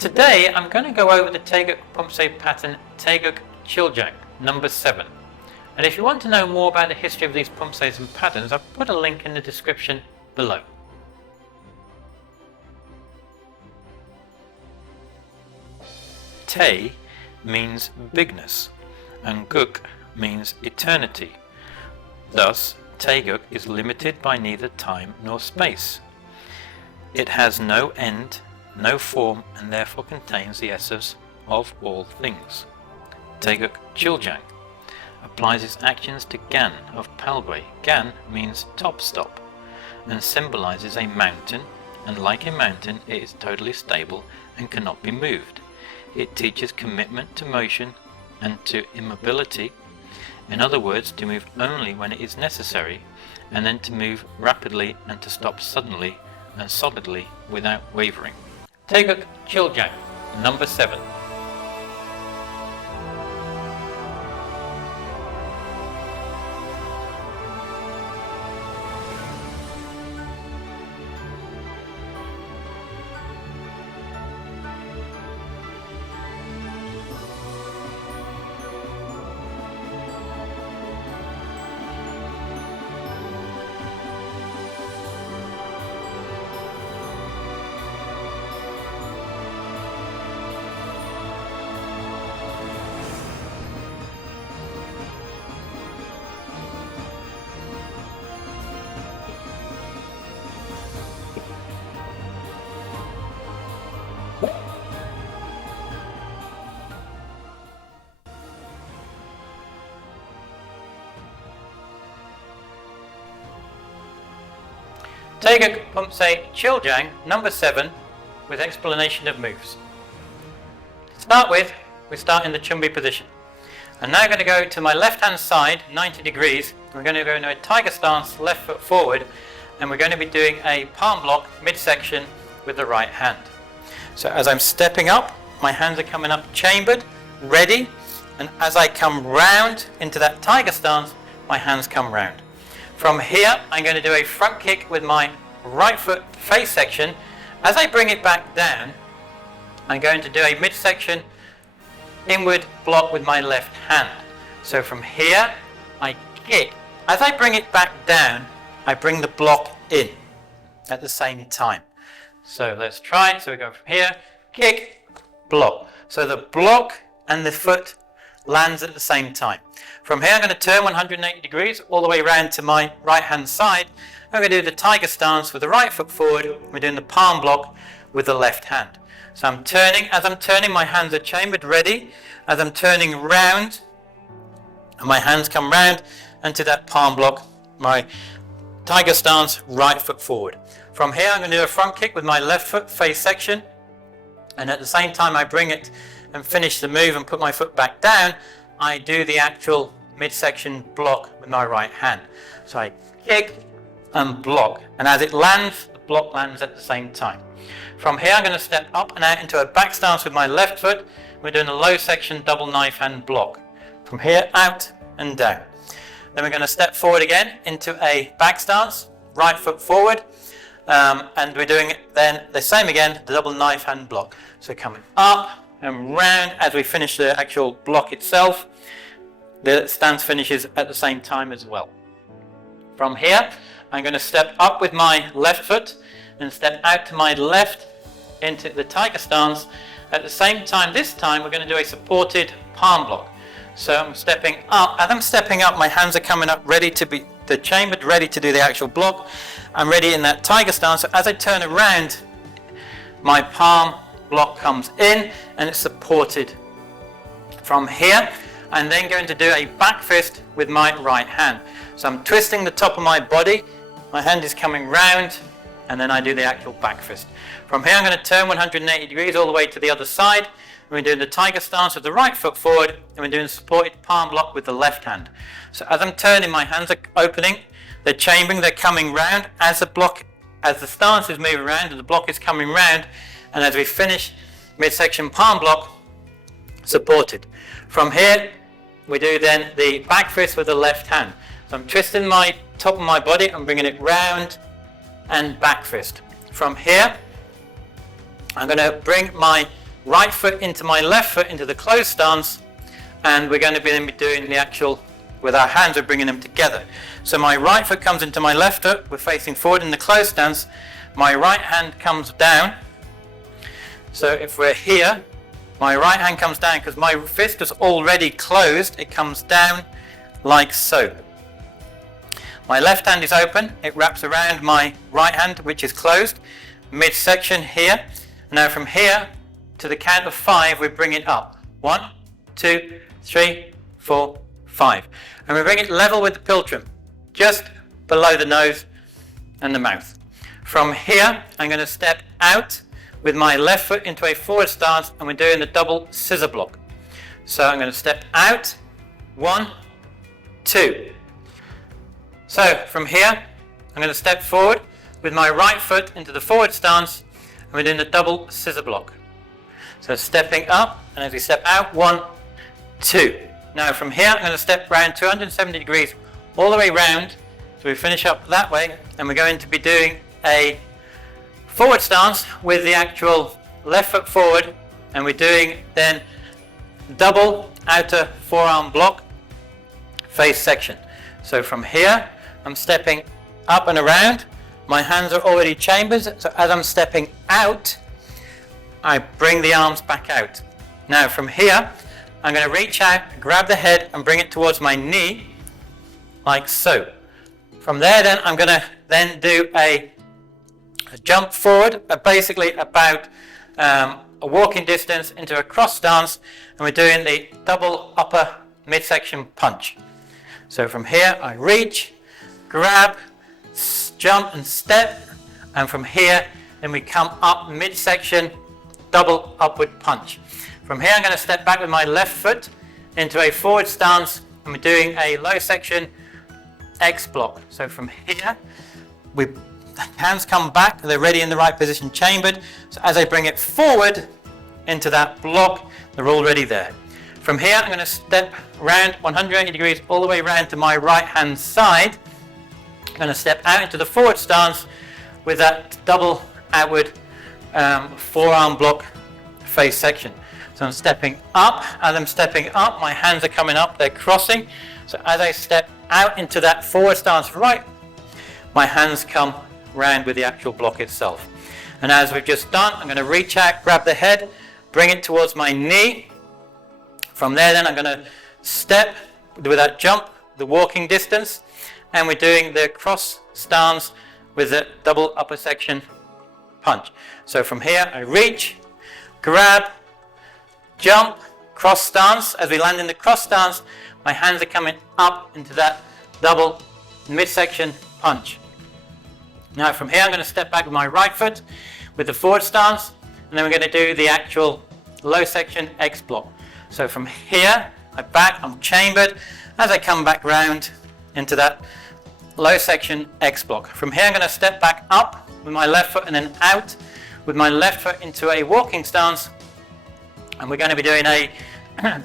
Today I'm going to go over the Taegeuk Poomsae pattern Taegeuk Chil Jang, number 7. And if you want to know more about the history of these Poomsaes and patterns, I've put a link in the description below. Tae means bigness and Geuk means eternity. Thus, Taegeuk is limited by neither time nor space. It has no end, no form, and therefore contains the essence of all things. Taegeuk Chil Jang applies its actions to Gan of Palgui. Gan means top stop and symbolizes a mountain, and like a mountain it is totally stable and cannot be moved. It teaches commitment to motion and to immobility. In other words, to move only when it is necessary, and then to move rapidly and to stop suddenly and solidly without wavering. Taegeuk Chil Jang, number 7. Taegeuk Poomsae Chil Jang, number 7, with explanation of moves. To start with, we start in the Chumbi position. I'm now going to go to my left hand side, 90 degrees. We're going to go into a tiger stance, left foot forward, and we're going to be doing a palm block midsection with the right hand. So as I'm stepping up, my hands are coming up chambered, ready, and as I come round into that tiger stance, my hands come round. From here, I'm going to do a front kick with my right foot face section. As I bring it back down, I'm going to do a midsection inward block with my left hand. So from here, I kick. As I bring it back down, I bring the block in at the same time. So let's try it. So we go from here, kick, block. So the block and the foot lands at the same time. From here I'm going to turn 180 degrees all the way around to my right hand side. I'm going to do the tiger stance with the right foot forward. We're doing the palm block with the left hand. So I'm turning. As I'm turning, my hands are chambered, ready. As I'm turning round, and my hands come round into that palm block, my tiger stance, right foot forward. From here I'm going to do a front kick with my left foot face section, and at the same time I bring it and finish the move and put my foot back down, I do the actual midsection block with my right hand. So I kick and block, and as it lands, the block lands at the same time. From here I'm going to step up and out into a back stance with my left foot. We're doing a low section double knife hand block. From here out and down. Then we're going to step forward again into a back stance, right foot forward, and we're doing then the same again, the double knife hand block. So coming up and round as we finish the actual block itself. The stance finishes at the same time as well. From here, I'm going to step up with my left foot and step out to my left into the tiger stance. At the same time, this time we're going to do a supported palm block. So I'm stepping up. As I'm stepping up, my hands are coming up ready to be chambered, ready to do the actual block. I'm ready in that tiger stance. So as I turn around, my palm block comes in and it's supported. From here, I'm then going to do a back fist with my right hand. So I'm twisting the top of my body, my hand is coming round, and then I do the actual back fist. From here I'm going to turn 180 degrees all the way to the other side. We're doing the tiger stance with the right foot forward, and we're doing a supported palm block with the left hand. So as I'm turning, my hands are opening, they're chambering, they're coming round. As the stance is moving around and the block is coming round, and as we finish, midsection palm block, supported. From here, we do then the back fist with the left hand. So I'm twisting my top of my body, I'm bringing it round and back fist. From here, I'm going to bring my right foot into my left foot into the closed stance, and we're going to be doing the actual, with our hands we're bringing them together. So my right foot comes into my left foot, we're facing forward in the closed stance, my right hand comes down. So if we're here, my right hand comes down because my fist is already closed, it comes down like so. My left hand is open, it wraps around my right hand which is closed, midsection here. Now from here to the count of 5 we bring it up. 1, 2, 3, 4, 5. And we bring it level with the piltrim, just below the nose and the mouth. From here I'm going to step out with my left foot into a forward stance, and we're doing the double scissor block. So I'm going to step out, 1, 2. So from here I'm going to step forward with my right foot into the forward stance, and we're doing the double scissor block. So stepping up, and as we step out, 1, 2. Now from here I'm going to step around 270 degrees all the way round, so we finish up that way, and we're going to be doing a forward stance with the actual left foot forward, and we're doing then double outer forearm block face section. So from here I'm stepping up and around, my hands are already chambers, so as I'm stepping out I bring the arms back out. Now from here I'm going to reach out, grab the head and bring it towards my knee like so. From there then I'm going to then do a jump forward, basically about a walking distance into a cross stance, and we're doing the double upper midsection punch. So from here I reach, grab, jump and step, and from here then we come up midsection, double upward punch. From here I'm going to step back with my left foot into a forward stance, and we're doing a low section X block. So from here the hands come back, they're ready in the right position, chambered. So as I bring it forward into that block, they're already there. From here I'm going to step around 180 degrees all the way around to my right hand side. I'm going to step out into the forward stance with that double outward forearm block face section. So I'm stepping up. As I'm stepping up, my hands are coming up, they're crossing. So as I step out into that forward stance right, my hands come round with the actual block itself. And as we've just done, I'm going to reach out, grab the head, bring it towards my knee. From there then I'm going to step with that jump, the walking distance, and we're doing the cross stance with the double upper section punch. So from here I reach, grab, jump, cross stance. As we land in the cross stance, my hands are coming up into that double midsection punch. Now from here I'm going to step back with my right foot with the forward stance, and then we're going to do the actual low section X block. So from here I'm chambered. As I come back round into that low section X block. From here I'm going to step back up with my left foot and then out with my left foot into a walking stance, and we're going to be doing a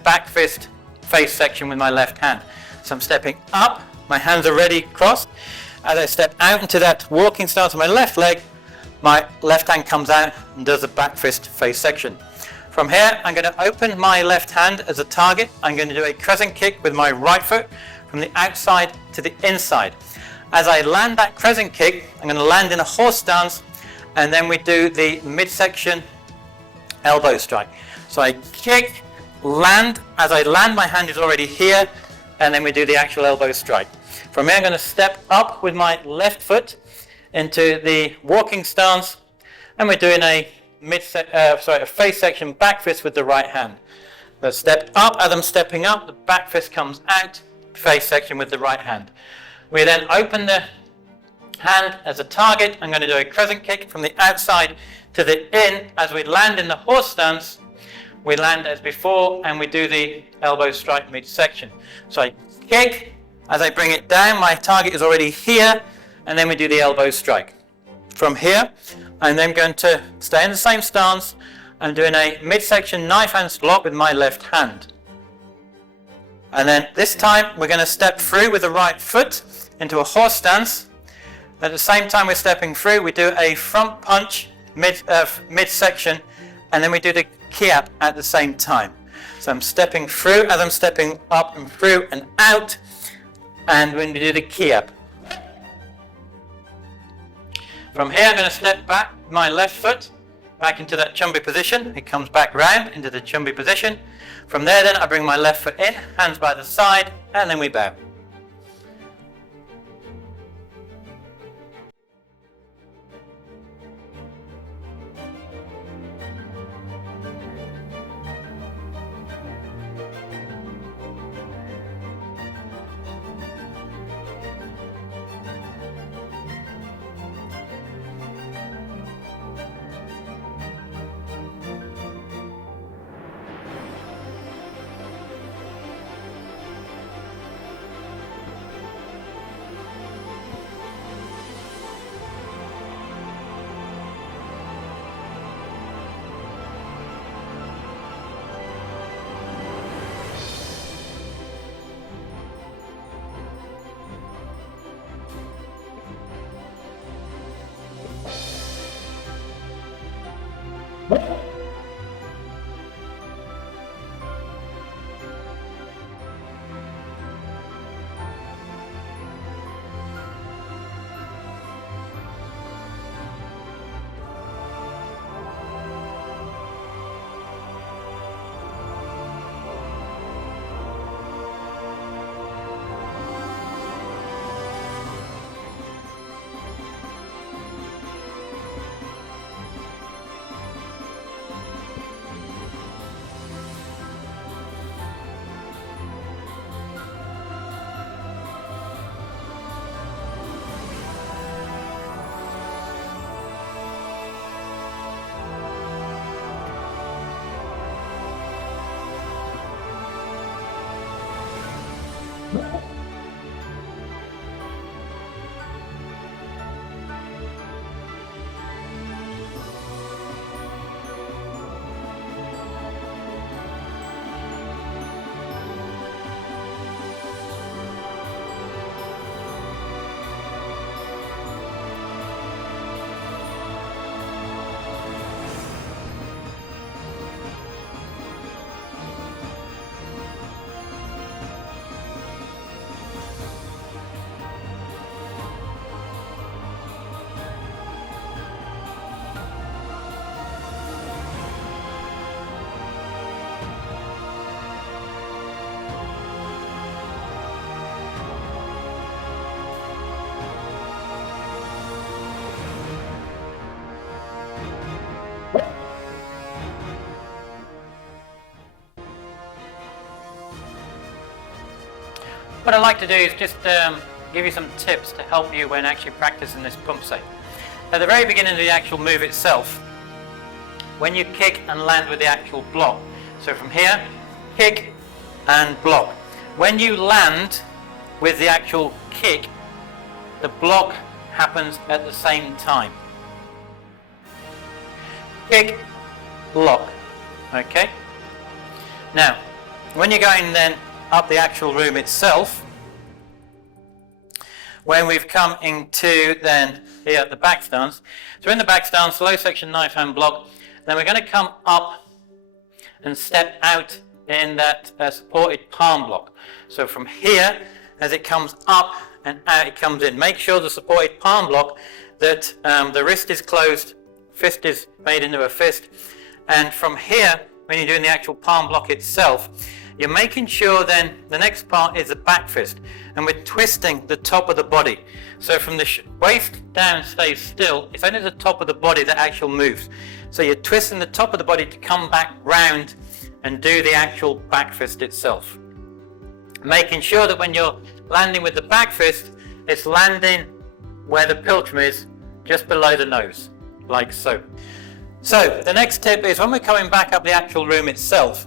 back fist face section with my left hand. So I'm stepping up, my hands are ready crossed. As I step out into that walking stance on my left leg, my left hand comes out and does a back fist face section. From here, I'm going to open my left hand as a target. I'm going to do a crescent kick with my right foot from the outside to the inside. As I land that crescent kick, I'm going to land in a horse stance, and then we do the midsection elbow strike. So I kick, land. As I land, my hand is already here, and then we do the actual elbow strike. From here I'm going to step up with my left foot into the walking stance, and we're doing a face section back fist with the right hand. So step up. As I'm stepping up, the back fist comes out, face section with the right hand. We then open the hand as a target. I'm going to do a crescent kick from the outside to the in. As we land in the horse stance, we land as before, and we do the elbow strike midsection. So I kick. As I bring it down, my target is already here, and then we do the elbow strike. From here, I'm then going to stay in the same stance. I'm doing a midsection knife hand block with my left hand. And then this time, we're going to step through with the right foot into a horse stance. At the same time we're stepping through, we do a front punch midsection, and then we do the kiap at the same time. So I'm stepping through as I'm stepping up and through and out, and when we do the kiap. From here I'm going to step back my left foot back into that chumbi position. It comes back round into the chumbi position. From there then I bring my left foot in, hands by the side, and then we bow. What I'd like to do is just give you some tips to help you when actually practicing this Poomsae. At the very beginning of the actual move itself, when you kick and land with the actual block, so from here, kick and block. When you land with the actual kick, the block happens at the same time. Kick, block. Okay? Now, when you're going then up the actual room itself, when we've come into then here at the back stance, so in the back stance, low section knife hand block, then we're going to come up and step out in that supported palm block. So from here, as it comes up and out, it comes in. Make sure the supported palm block that the wrist is closed, fist is made into a fist, and from here, when you're doing the actual palm block itself, you're making sure then the next part is the back fist, and we're twisting the top of the body. So from the waist down stays still, it's only the top of the body that actually moves. So you're twisting the top of the body to come back round and do the actual back fist itself. Making sure that when you're landing with the back fist, it's landing where the piltrum is, just below the nose, like so. So the next tip is when we're coming back up the actual room itself,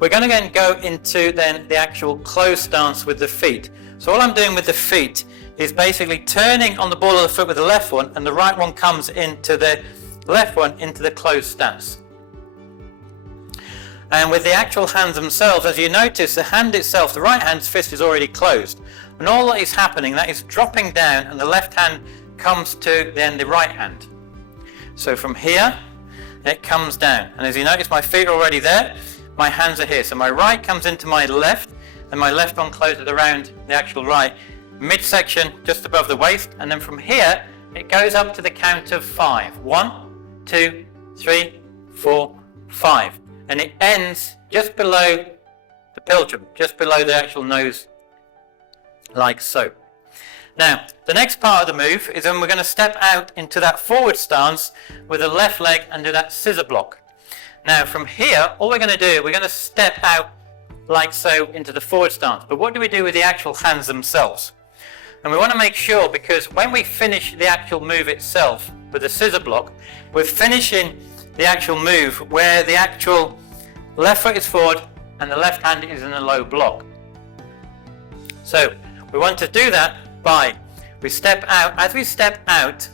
we're going to then go into then the actual closed stance with the feet. So all I'm doing with the feet is basically turning on the ball of the foot with the left one, and the right one comes into the left one into the closed stance. And with the actual hands themselves, as you notice, the hand itself, the right hand's fist is already closed. And all that is happening, that is dropping down, and the left hand comes to then the right hand. So from here, it comes down. And as you notice, my feet are already there, my hands are here. So my right comes into my left, and my left one closes around the actual right, midsection just above the waist, and then from here, it goes up to the count of 5. 1, 2, 3, 4, 5. And it ends just below the pilchum, just below the actual nose, like so. Now, the next part of the move is when we're going to step out into that forward stance with the left leg and do that scissor block. Now, from here, all we're going to do, we're going to step out like so into the forward stance. But what do we do with the actual hands themselves? And we want to make sure, because when we finish the actual move itself with the scissor block, we're finishing the actual move where the actual left foot is forward and the left hand is in a low block. So we want to do that by, we step out. As we step out,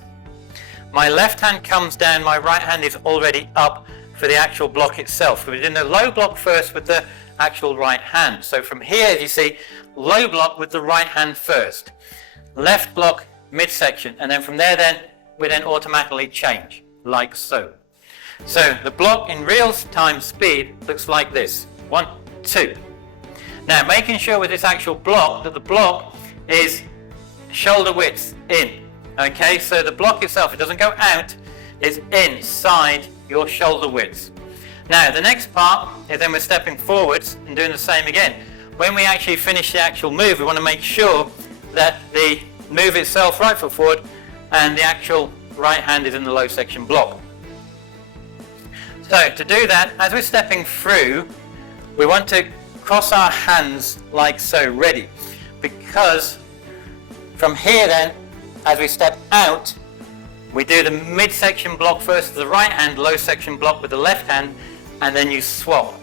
my left hand comes down, my right hand is already up for the actual block itself. We're doing the low block first with the actual right hand. So from here, as you see, low block with the right hand first, left block midsection, and then from there we then automatically change, like so. So the block in real time speed looks like this. 1, 2. Now making sure with this actual block that the block is shoulder width in. Okay, so the block itself, it doesn't go out, is inside your shoulder width. Now the next part is then we're stepping forwards and doing the same again. When we actually finish the actual move, we want to make sure that the move itself, right foot forward, and the actual right hand is in the low section block. So to do that, as we're stepping through, we want to cross our hands like so, ready, because from here then, as we step out, we do the midsection block first with the right hand, low section block with the left hand, and then you swap.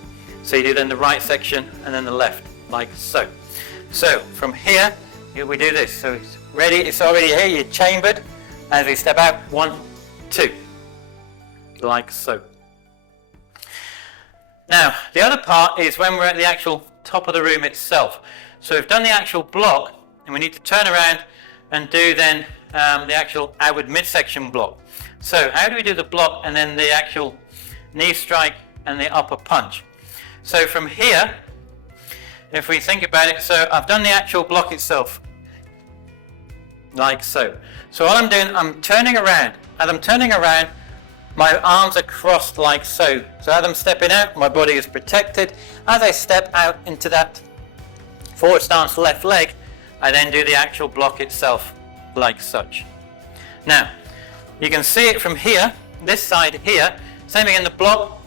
So you do then the right section and then the left, like so. So from here, we do this. So it's ready, it's already here, you're chambered. As we step out, 1, 2, like so. Now, the other part is when we're at the actual top of the room itself. So we've done the actual block, and we need to turn around and do then the actual outward midsection block. So how do we do the block and then the actual knee strike and the upper punch? So from here, if we think about it, so I've done the actual block itself, like so. So all I'm doing, I'm turning around. As I'm turning around, my arms are crossed like so. So as I'm stepping out, my body is protected. As I step out into that forward stance left leg, I then do the actual block itself, like such. Now, you can see it from here, this side here, same again, the block,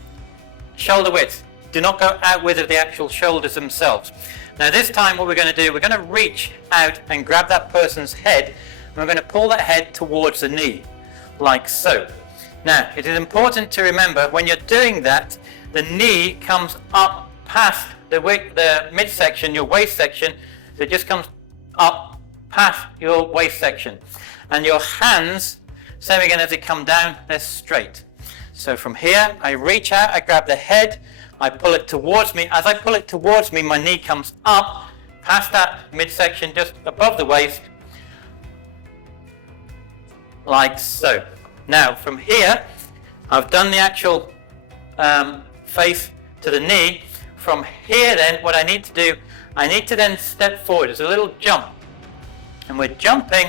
shoulder width. Do not go out with the actual shoulders themselves. Now this time what we're going to do, we're going to reach out and grab that person's head, and we're going to pull that head towards the knee, like so. Now, it is important to remember when you're doing that, the knee comes up past the midsection, your waist section, so it just comes up past your waist section. And your hands, same again as they come down, they're straight. So from here, I reach out, I grab the head, I pull it towards me. As I pull it towards me, my knee comes up past that midsection, just above the waist, like so. Now from here, I've done the actual face to the knee. From here then, what I need to do, I need to then step forward. There's a little jump. And we're jumping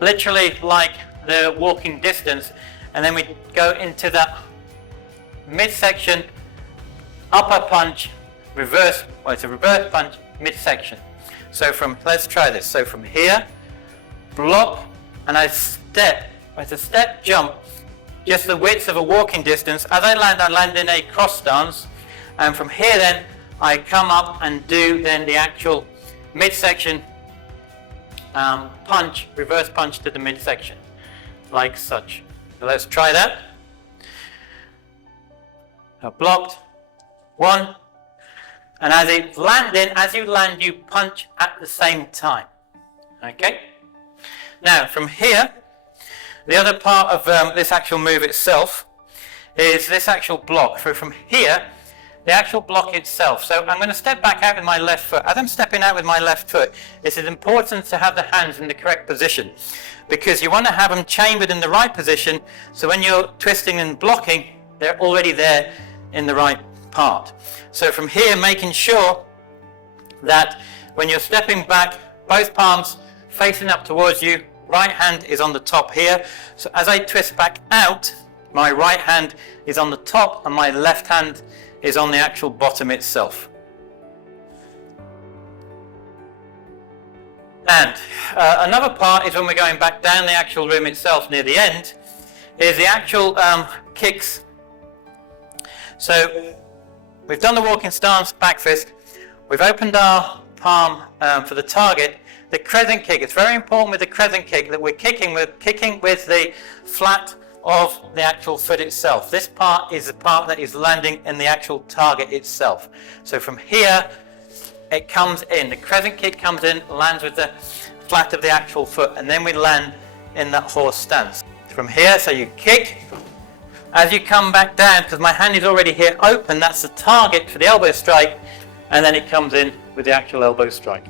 literally like the walking distance. And then we go into that midsection, upper punch, reverse, well it's a reverse punch, midsection. So let's try this. So from here, block, and I step. It's a step jump, just the width of a walking distance. As I land in a cross stance, and from here then, I come up and do then the actual midsection punch, reverse punch to the midsection, like such. So let's try that. Blocked, 1, and as you land, you punch at the same time. Okay? Now, from here, the other part of this actual move itself is this actual block. So from here, the actual block itself. So I'm going to step back out with my left foot. As I'm stepping out with my left foot, it is important to have the hands in the correct position, because you want to have them chambered in the right position, so when you're twisting and blocking, they're already there in the right part. So from here, making sure that when you're stepping back, both palms facing up towards you, right hand is on the top here. So as I twist back out, my right hand is on the top and my left hand is on the actual bottom itself. And another part is when we're going back down the actual room itself near the end, is the actual kicks. So we've done the walking stance, back fist, we've opened our palm for the target. The crescent kick, it's very important with the crescent kick that we're kicking with the flat of the actual foot itself. This part is the part that is landing in the actual target itself. So from here, it comes in, the crescent kick comes in, lands with the flat of the actual foot, and then we land in that horse stance. From here, so you kick, as you come back down, because my hand is already here open, that's the target for the elbow strike, and then it comes in with the actual elbow strike.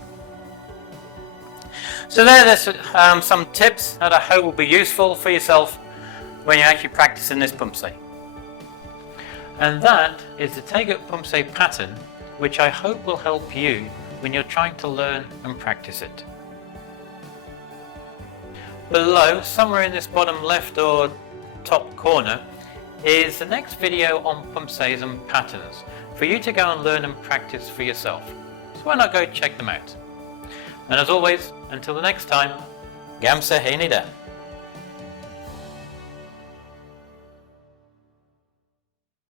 So there's some tips that I hope will be useful for yourself when you're actually practicing this Poomsae. And that is the Taegeuk Poomsae pattern, which I hope will help you when you're trying to learn and practice it. Below, somewhere in this bottom left or top corner, is the next video on Poomsaes and patterns for you to go and learn and practice for yourself. So why not go check them out? And as always, until the next time, Gam Sa Hae Ni.